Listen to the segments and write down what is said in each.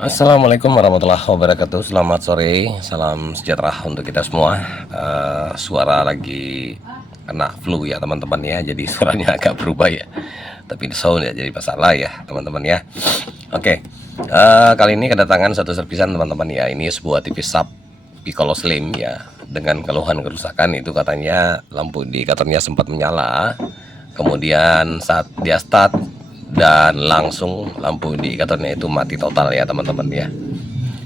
Assalamualaikum warahmatullahi wabarakatuh. Selamat sore, salam sejahtera untuk kita semua. Suara lagi kena flu ya teman-teman ya, jadi suaranya agak berubah ya. Tapi sound ya jadi masalah ya teman-teman ya. Oke, kali ini kedatangan satu servisan teman-teman ya. Ini sebuah TV sub Piccolo Slim ya, dengan keluhan kerusakan itu katanya lampu indikatornya sempat menyala. Kemudian saat dia start dan langsung lampu indikatornya itu mati total ya teman-teman ya.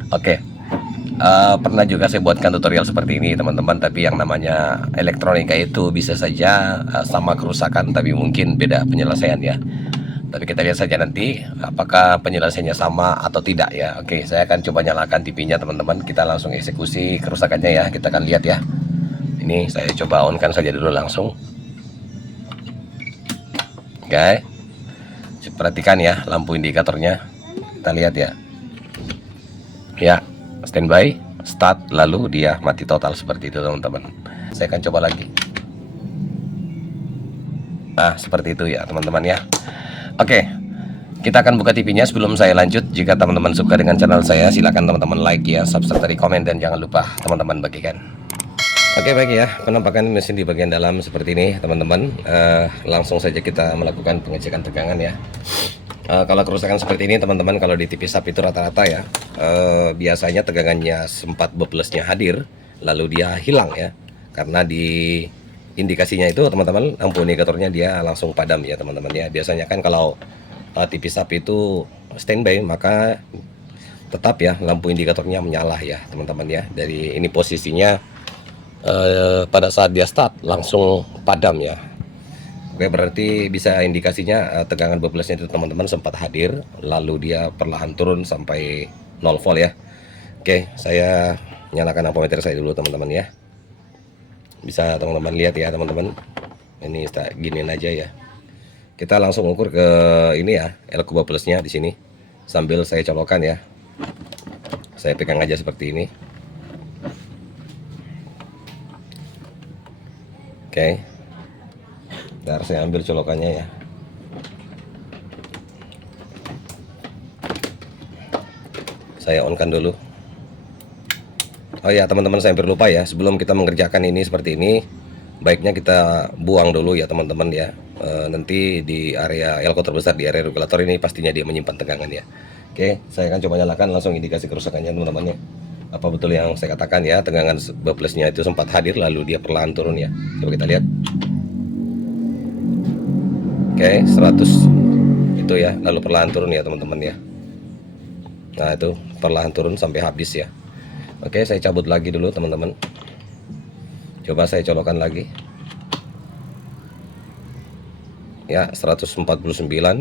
Oke, pernah juga saya buatkan tutorial seperti ini teman-teman, tapi yang namanya elektronika itu bisa saja sama kerusakan tapi mungkin beda penyelesaian ya. Tapi kita lihat saja nanti apakah penyelesaiannya sama atau tidak ya. Oke, saya akan coba nyalakan TV-nya teman-teman. Kita langsung eksekusi kerusakannya ya. Kita akan lihat ya. Ini saya coba on kan saja dulu langsung. Oke, perhatikan ya lampu indikatornya. Kita lihat ya. Ya, standby, start, lalu dia mati total seperti itu teman-teman. Saya akan coba lagi. Nah, seperti itu ya teman-teman ya. Oke, kita akan buka TV-nya. Sebelum saya lanjut, jika teman-teman suka dengan channel saya, silakan teman-teman like ya, subscribe, komen, dan jangan lupa teman-teman bagikan. Oke, baik ya, penampakan mesin di bagian dalam seperti ini teman-teman. Langsung saja kita melakukan pengecekan tegangan ya. Kalau kerusakan seperti ini teman-teman, kalau di TV sub itu rata-rata ya, biasanya tegangannya sempat beplesnya hadir lalu dia hilang ya, karena di indikasinya itu teman-teman lampu indikatornya dia langsung padam ya teman-teman ya. Biasanya kan kalau TV sub itu standby maka tetap ya lampu indikatornya menyala ya teman-teman ya. Dari ini posisinya pada saat dia start langsung padam ya. Oke, berarti bisa indikasinya tegangan beplesnya itu teman-teman sempat hadir lalu dia perlahan turun sampai 0 volt ya. Oke, saya nyalakan ampermeter saya dulu teman-teman ya. Bisa teman-teman lihat ya teman-teman. Ini giniin aja ya. Kita langsung ukur ke ini ya, L-kuba plusnya di sini. Sambil saya colokan ya. Saya pegang aja seperti ini. Oke. Ntar saya ambil colokannya ya. Saya on kan dulu. Oh ya teman-teman, saya hampir lupa ya, sebelum kita mengerjakan ini seperti ini, baiknya kita buang dulu ya teman-teman ya. Nanti di area elko terbesar, di area regulator ini pastinya dia menyimpan tegangan ya. Oke, saya akan coba nyalakan langsung indikasi kerusakannya teman-teman ya. Apa betul yang saya katakan ya, tegangan beplesnya itu sempat hadir lalu dia perlahan turun ya. Coba kita lihat. Oke, 100 itu ya, lalu perlahan turun ya teman-teman ya. Nah itu perlahan turun sampai habis ya. Oke, saya cabut lagi dulu teman-teman. Coba saya colokan lagi. Ya, 149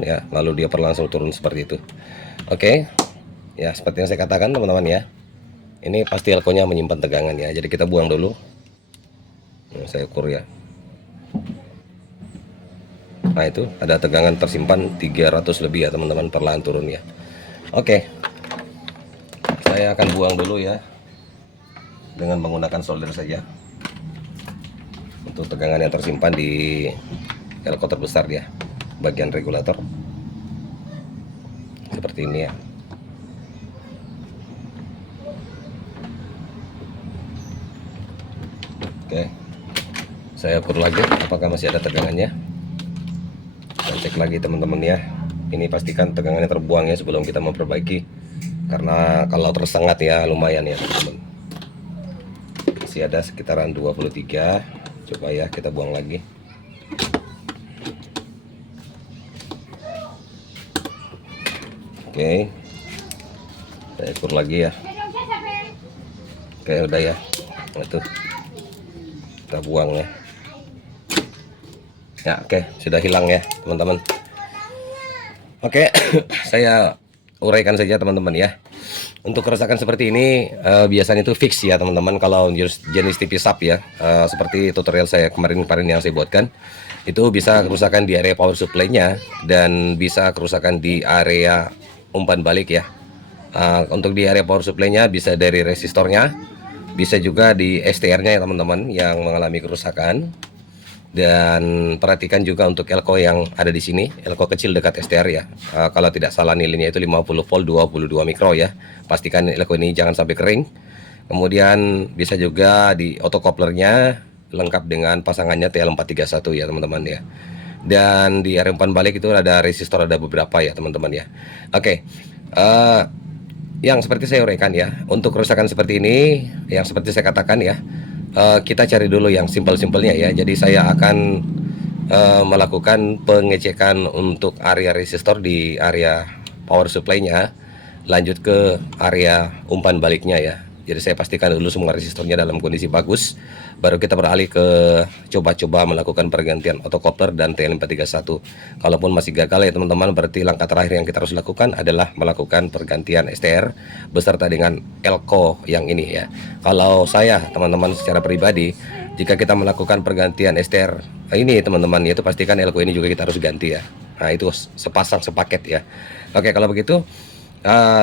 ya, lalu dia perlahan turun seperti itu. Oke. Ya, seperti yang saya katakan teman-teman ya. Ini pasti elkonya menyimpan tegangan ya. Jadi kita buang dulu. Nah, saya ukur ya. Nah, itu ada tegangan tersimpan 300 lebih ya teman-teman, perlahan turun ya. Oke. Saya akan buang dulu ya, dengan menggunakan solder saja untuk tegangan yang tersimpan di elko terbesar ya, bagian regulator seperti ini ya. Oke, saya ukur lagi apakah masih ada tegangannya. Kita cek lagi teman-teman ya. Ini pastikan tegangannya terbuang ya sebelum kita memperbaiki, karena kalau tersengat ya lumayan ya teman-teman. Masih ada sekitaran 23. Coba ya kita buang lagi. Oke, saya ukur lagi ya. Oke, udah ya. Nah, itu kita buang ya. Ya, oke, sudah hilang ya teman-teman. Oke, saya uraikan saja teman-teman ya. Untuk kerusakan seperti ini biasanya itu fix ya teman-teman. Kalau jenis TV sub ya, seperti tutorial saya kemarin yang saya buatkan, itu bisa kerusakan di area power supply-nya dan bisa kerusakan di area umpan balik ya. Untuk di area power supply-nya bisa dari resistornya, bisa juga di STR-nya ya teman-teman yang mengalami kerusakan. Dan perhatikan juga untuk elko yang ada di sini, elko kecil dekat STR ya. Kalau tidak salah nilainya itu 50 volt 22 mikro ya. Pastikan elko ini jangan sampai kering. Kemudian bisa juga di otokoplernya lengkap dengan pasangannya TL431 ya teman-teman ya. Dan di area umpan balik itu ada resistor, ada beberapa ya teman-teman ya. Oke. Yang seperti saya uraikan ya, untuk kerusakan seperti ini, yang seperti saya katakan ya, kita cari dulu yang simpel-simpelnya ya. Jadi saya akan melakukan pengecekan untuk area resistor di area power supply-nya, lanjut ke area umpan baliknya ya. Jadi saya pastikan dulu semua resistornya dalam kondisi bagus, baru kita beralih ke coba-coba melakukan pergantian otokopler dan TL431. Kalaupun masih gagal ya teman-teman, berarti langkah terakhir yang kita harus lakukan adalah melakukan pergantian STR beserta dengan elko yang ini ya. Kalau saya teman-teman secara pribadi, jika kita melakukan pergantian STR ini teman-teman, yaitu pastikan elko ini juga kita harus ganti ya. Nah itu sepasang sepaket ya. Oke, kalau begitu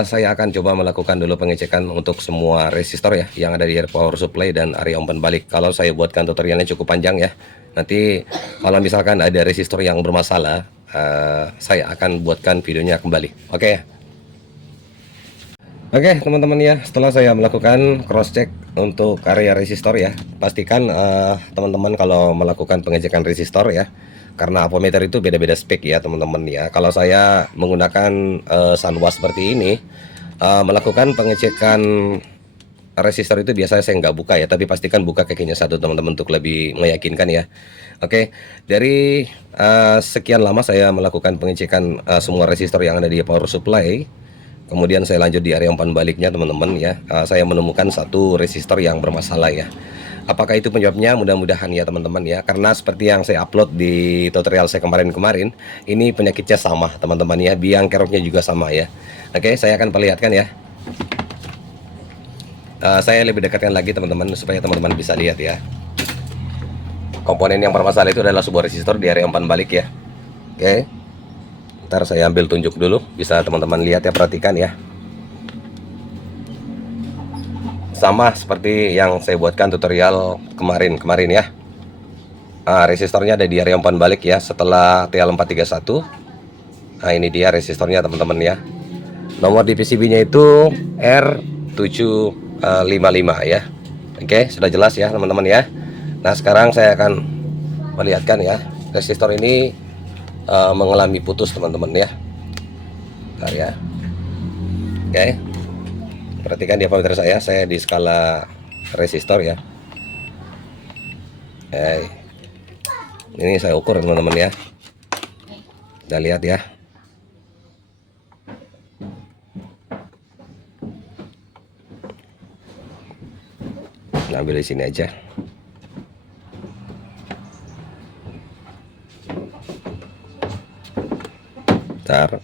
saya akan coba melakukan dulu pengecekan untuk semua resistor ya yang ada di power supply dan area umpan balik. Kalau saya buatkan tutorialnya cukup panjang ya. Nanti kalau misalkan ada resistor yang bermasalah, saya akan buatkan videonya kembali. Oke. Oke teman-teman ya, setelah saya melakukan cross check untuk area resistor ya, pastikan teman-teman kalau melakukan pengecekan resistor ya, karena ampermeter itu beda-beda spek ya teman-teman ya. Kalau saya menggunakan Sanwa seperti ini, melakukan pengecekan resistor itu biasanya saya nggak buka ya, tapi pastikan buka kakinya satu teman-teman untuk lebih meyakinkan ya. Oke, dari sekian lama saya melakukan pengecekan semua resistor yang ada di power supply, kemudian saya lanjut di area umpan baliknya teman-teman ya. Saya menemukan satu resistor yang bermasalah ya. Apakah itu penyebabnya? Mudah-mudahan ya teman-teman ya. Karena seperti yang saya upload di tutorial saya kemarin-kemarin, ini penyakitnya sama teman-teman ya. Biang keroknya juga sama ya. Oke, saya akan perlihatkan ya. Saya lebih dekatkan lagi teman-teman supaya teman-teman bisa lihat ya. Komponen yang bermasalah itu adalah sebuah resistor di area umpan balik ya. Oke. Ntar saya ambil tunjuk dulu, bisa teman-teman lihat ya, perhatikan ya. Sama seperti yang saya buatkan tutorial kemarin ya. Resistornya ada di area umpan balik ya, setelah TL431. Nah ini dia resistornya teman-teman ya. Nomor di PCB-nya itu R755 ya. Oke, sudah jelas ya teman-teman ya. Nah sekarang saya akan melihatkan ya, resistor ini mengalami putus teman-teman ya. Bentar ya. Oke. Perhatikan di ampermeter saya di skala resistor ya. Ini saya ukur teman-teman ya. Kita lihat ya. Nah, ambil di sini aja. Bentar.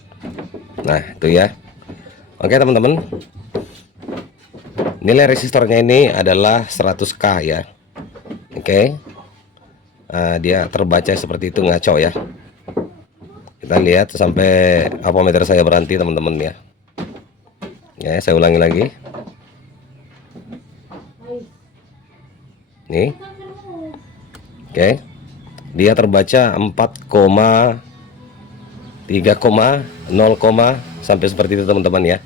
Nah, itu ya. Oke, teman-teman. Nilai resistornya ini adalah 100K ya. Oke. Dia terbaca seperti itu, ngaco ya. Kita lihat sampai ampermeter saya berhenti teman-teman ya. Ya, saya ulangi lagi. Nih. Oke. Dia terbaca 4, 3, 0, sampai seperti itu teman-teman ya.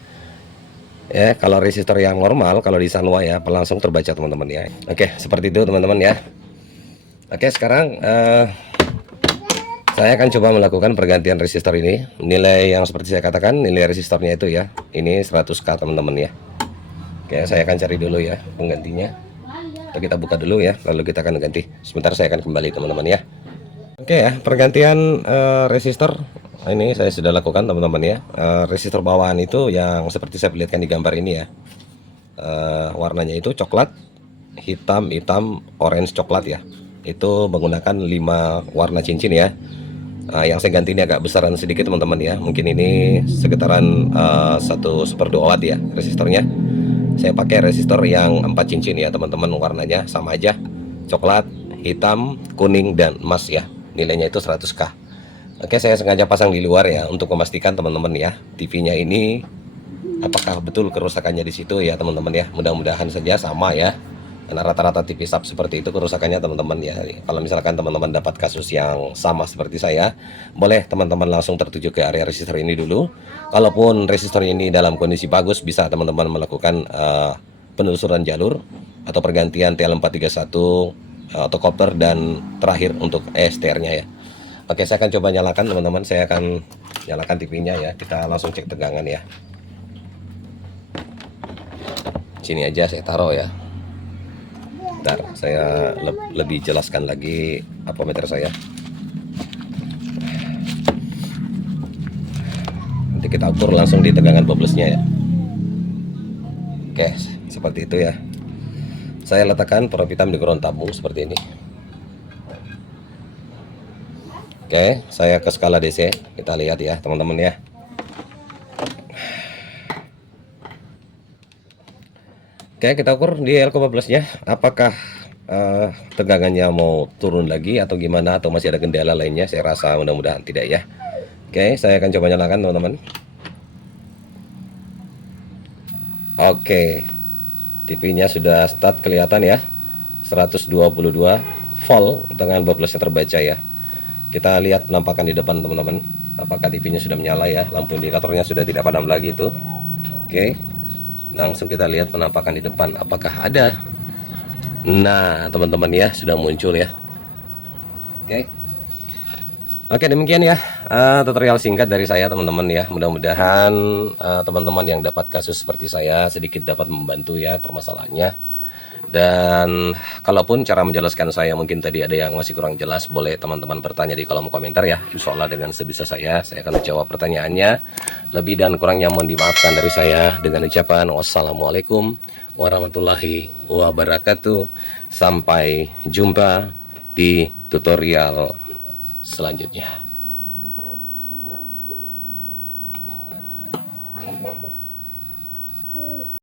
Ya, kalau resistor yang normal, kalau di Sanwa ya langsung terbaca teman-teman ya. Oke, seperti itu teman-teman ya. Oke, sekarang saya akan coba melakukan pergantian resistor ini. Nilai yang seperti saya katakan, nilai resistornya itu ya, ini 100K teman-teman ya. Oke, saya akan cari dulu ya penggantinya. Kita buka dulu ya, lalu kita akan ganti. Sebentar saya akan kembali teman-teman ya. Oke ya, pergantian resistor ini saya sudah lakukan teman-teman ya. Resistor bawahan itu yang seperti saya perlihatkan di gambar ini ya. Warnanya itu coklat, hitam, orange coklat ya. Itu menggunakan 5 warna cincin ya. Yang saya ganti ini agak besaran sedikit teman-teman ya. Mungkin ini sekitaran 1/2 watt ya resistornya. Saya pakai resistor yang 4 cincin ya teman-teman, warnanya sama aja, coklat, hitam, kuning, dan emas ya. Nilainya itu 100K. Oke, saya sengaja pasang di luar ya untuk memastikan teman-teman ya, TV-nya ini apakah betul kerusakannya di situ ya teman-teman ya. Mudah-mudahan saja sama ya. Nah, rata-rata TV sub seperti itu kerusakannya teman-teman ya. Kalau misalkan teman-teman dapat kasus yang sama seperti saya, boleh teman-teman langsung tertuju ke area resistor ini dulu. Kalaupun resistor ini dalam kondisi bagus, bisa teman-teman melakukan penelusuran jalur atau pergantian TL431 otokopter, dan terakhir untuk ESTR-nya ya. Oke, saya akan coba nyalakan teman-teman. Saya akan nyalakan TV-nya ya. Kita langsung cek tegangan ya. Sini aja saya taruh ya. Bentar, saya lebih jelaskan lagi ampermeter saya. Nanti kita ukur langsung di tegangan 12-nya ya. Oke, seperti itu ya. Saya letakkan probe hitam di ground tabung seperti ini. Oke, saya ke skala DC. Kita lihat ya teman-teman ya. Oke, kita ukur di L12-nya apakah tegangannya mau turun lagi atau gimana, atau masih ada kendala lainnya. Saya rasa mudah-mudahan tidak ya. Oke, saya akan coba nyalakan teman-teman. Oke, TV-nya sudah start kelihatan ya, 122 volt dengan 12-nya terbaca ya. Kita lihat penampakan di depan teman-teman, apakah TV-nya sudah menyala ya. Lampu indikatornya sudah tidak padam lagi itu. Oke, langsung kita lihat penampakan di depan apakah ada. Nah teman-teman ya, sudah muncul ya. Oke, demikian ya tutorial singkat dari saya teman-teman ya. Mudah-mudahan teman-teman yang dapat kasus seperti saya sedikit dapat membantu ya permasalahannya. Dan kalaupun cara menjelaskan saya mungkin tadi ada yang masih kurang jelas, boleh teman-teman bertanya di kolom komentar ya. Insya Allah dengan sebisa saya akan menjawab pertanyaannya. Lebih dan kurangnya mohon dimaafkan dari saya dengan ucapan wassalamualaikum warahmatullahi wabarakatuh. Sampai jumpa di tutorial selanjutnya.